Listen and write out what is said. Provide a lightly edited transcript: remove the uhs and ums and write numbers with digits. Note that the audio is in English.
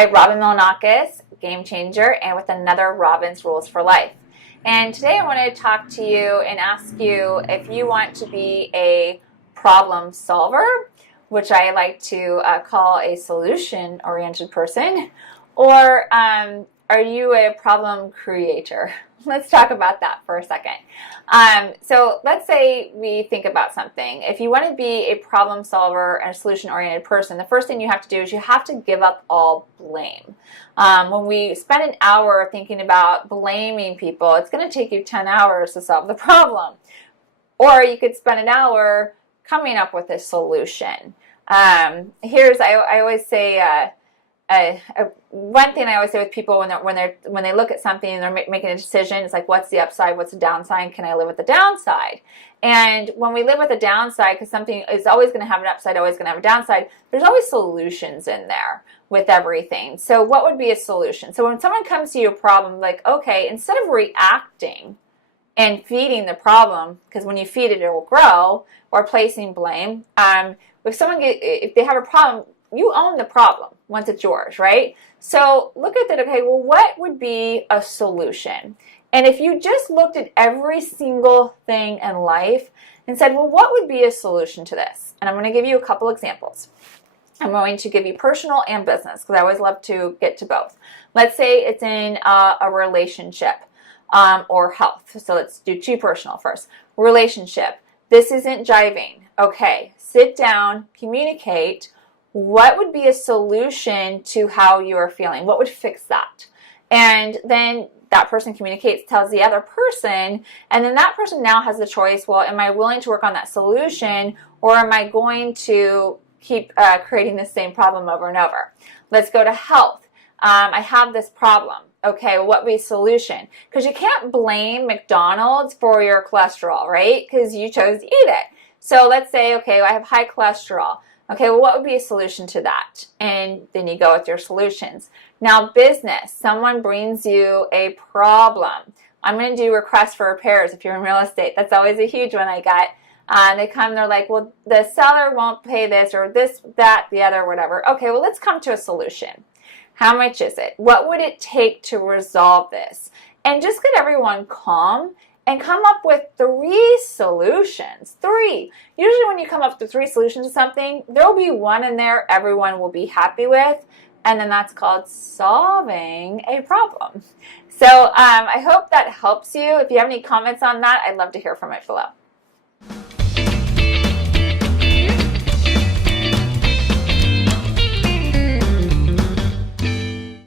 Hi, Robin Milanakis, Game Changer, and with another Robin's Rules for Life. And today I want to talk to you and ask you if you want to be a problem solver, which I like to call a solution-oriented person, or are you a problem creator? Let's talk about that for a second. So let's say we think about something. If you want to be a problem solver and a solution-oriented person, the first thing you have to do is you have to give up all blame. When we spend an hour thinking about blaming people, it's going to take you 10 hours to solve the problem. Or you could spend an hour coming up with a solution. I always say, one thing I always say with people when they look at something and they're making a decision, it's like, what's the upside? What's the downside? Can I live with the downside? And when we live with a downside, because something is always going to have an upside, always going to have a downside, there's always solutions in there with everything. So what would be a solution? So when someone comes to you a problem, like, okay, instead of reacting and feeding the problem, because when you feed it, it will grow, or placing blame, if they have a problem, you own the problem once it's yours, right? So look at that, okay, well, what would be a solution? And if you just looked at every single thing in life and said, well, what would be a solution to this? And I'm going to give you a couple examples. I'm going to give you personal and business, because I always love to get to both. Let's say it's in a relationship or health. So let's do two personal first. Relationship. This isn't jiving. Okay, sit down, communicate. What would be a solution to how you are feeling? What would fix that? And then that person communicates, tells the other person, and then that person now has the choice, well, am I willing to work on that solution, or am I going to keep creating the same problem over and over? Let's go to health. I have this problem. Okay, well, what would be a solution? Because you can't blame McDonald's for your cholesterol, right? Because you chose to eat it. So let's say, okay, I have high cholesterol. Okay, well, what would be a solution to that? And then you go with your solutions. Now, business, someone brings you a problem. I'm going to do requests for repairs if you're in real estate. That's always a huge one I got. They come, they're like, well, the seller won't pay this or this, that, the other, whatever. Okay, well, let's come to a solution. How much is it? What would it take to resolve this? And just get everyone calm and come up with 3 solutions. 3. Usually when you come up with 3 solutions to something, there will be one in there everyone will be happy with, and then that's called solving a problem. So I hope that helps you. If you have any comments on that, I'd love to hear from it below.